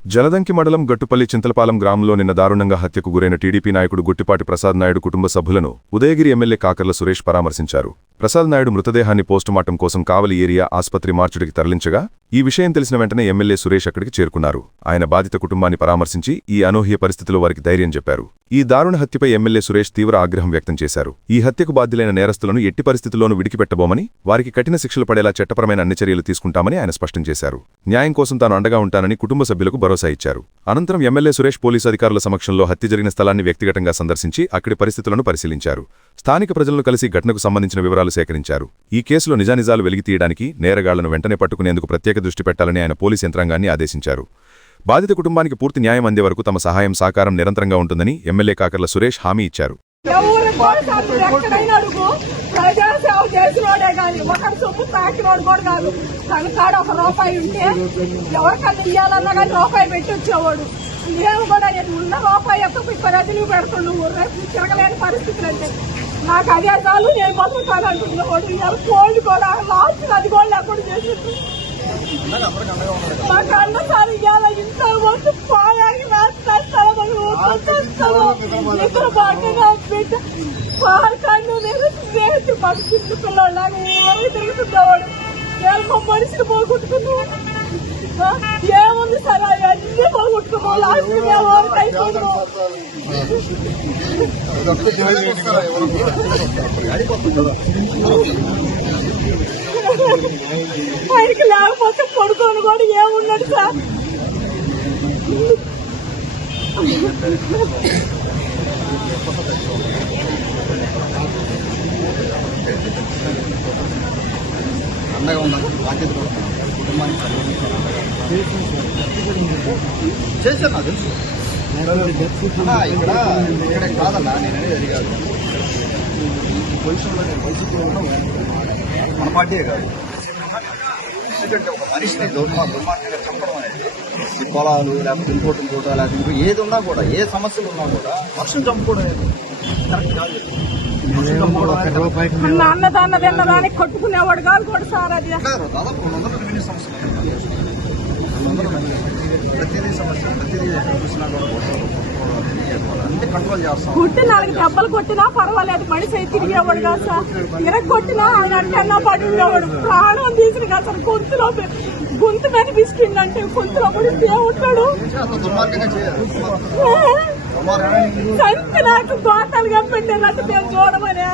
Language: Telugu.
జలదంకి మండలం గట్టుపల్లి చింతలపాలెం గ్రామంలో నిన్న దారుణంగా హత్యకు గురైన టీడీపీ నాయకుడు గుట్టిపాటి ప్రసాద్ నాయుడు కుటుంబ సభ్యులను ఉదయగిరి ఎమ్మెల్యే కాకర్ల సురేష్ పరామర్శించారు. ప్రసాద్ నాయుడు మృతదేహాన్ని పోస్టుమార్టం కోసం కావలి ఏరియా ఆసుపత్రి మార్చుడికి తరలించగా ఈ విషయం తెలిసిన వెంటనే ఎమ్మెల్యే సురేష్ అక్కడికి చేరుకున్నారు. ఆయన బాధిత కుటుంబాన్ని పరామర్శించి ఈ అనూహ్య పరిస్థితిలో వారికి ధైర్యం చెప్పారు. ఈ దారుణ హత్యపై ఎమ్మెల్యే సురేష్ తీవ్ర ఆగ్రహం వ్యక్తం చేశారు. ఈ హత్యకు బాధ్యులైన నేరస్తులను ఎట్టి పరిస్థితుల్లోనూ విడిచిపెట్టబోమని వారికి కఠిన శిక్షలు పడేలా చట్టపరమైన అన్ని చర్యలు తీసుకుంటామని ఆయన స్పష్టం చేశారు. న్యాయం కోసం తాను అండగా ఉంటానని కుటుంబ సభ్యులకు భరోసా ఇచ్చారు. అనంతరం ఎమ్మెల్యే సురేష్ పోలీసు అధికారుల సమక్షంలో హత్య జరిగిన స్థలాన్ని వ్యక్తిగతంగా సందర్శించి అక్కడి పరిస్థితులను పరిశీలించారు. స్థానిక ప్రజలను కలిసి ఘటనకు సంబంధించిన వివరాలు సేకరించారు. ఈ కేసులో నిజానిజాలు వెలిగితీయడానికి నేరగాళ్ళను వెంటనే పట్టుకునేందుకు ప్రత్యేక దృష్టి పెట్టాలని ఆయన పోలీస్ యంత్రాంగాన్ని ఆదేశించారు. బాధిత కుటుంబానికి పూర్తి న్యాయం అందే వరకు తమ సహాయం సహకారం నిరంతరంగా ఉంటుందని ఎమ్మెల్యే కాకర్ల సురేష్ హామీ ఇచ్చారు. ప్రజాసేవ చేసినోడే కానీ ఒకరి సొమ్ము తాకినోడు కూడా కాదు. తన కాడ ఒక రూపాయి ఉంటే ఎవరికన్నా ఇయ్యాలన్నా కానీ రూపాయి పెట్టి వచ్చేవాడు నేను కూడా నేను ఉన్న రూపాయి ఎత్తపోయి ప్రజలు పెడుతుండు రేపు తిరగలేని పరిస్థితులు అంటే నాకు అదే చాలు నేను బతుకుతాను అంటున్నవాడు ఇవాళ కోల్డ్ కూడా లాస్ట్ అది కోల్డ్ లేకుండా చేసింది మాకు అన్న సార్ ఇవాళ ఇంత వచ్చి పాయాకి రాస్తాను నిద్ర బాగా బిడ్డ. పార్కాన్ని నేను స్నేహితు మాకు చిన్న పిల్లలాగా ఎవరికి తిరుగుతుండేవాడు నేను మా మనిషిని పోగొట్టుకున్నాను లాస్ట్ మేము ఓవర్కి ఆయనకి లేకపోతే పడుకోను కూడా ఏమున్నాడు సార్. అండగా ఉన్నాను బాధ్యత కుటుంబానికి చేశాను నాకు తెలుసు ఇక్కడ ఇక్కడ కాదన్నా నేను అనేది అది కాదు. ఈ పొజిషన్లో నేను వైసీపీలో ఉన్నా మన పార్టీయే కాదు. ఎందుకంటే ఒక మనిషిని దుర్మా దుర్మార్గంగా చంపడం అనేది ఈ పొలాలు లేకపోతే ఇంకోటి ఇంకోట లేకపోతే ఏది ఉన్నా కూడా ఏ సమస్యలు ఉన్నా కూడా మనుషులు చంపుకోవడం కరెక్ట్ కాదు. అన్నదాన్న కొట్టుకునేవాడు కాదు కూడా సార్ అది. దాదాపు రెండు వందల కంట్రోల్ చేస్తాం. దెబ్బలు కొట్టినా పర్వాలేదు మనిషి అయితే తిరిగేవాడు కాదు సార్. ఇరగ కొట్టినా ఆయన అంటే అన్నా పడి ఉండేవాడు. ప్రాణం తీసిన కాదు సార్. గొంతులో గొంతు మీద బిస్కిండంటే గొంతులో చేయాలి. దుర్మార్గంగా సంతి నాకు గోతాలు కప్పెట్టేటట్టు మేము చూడమనే.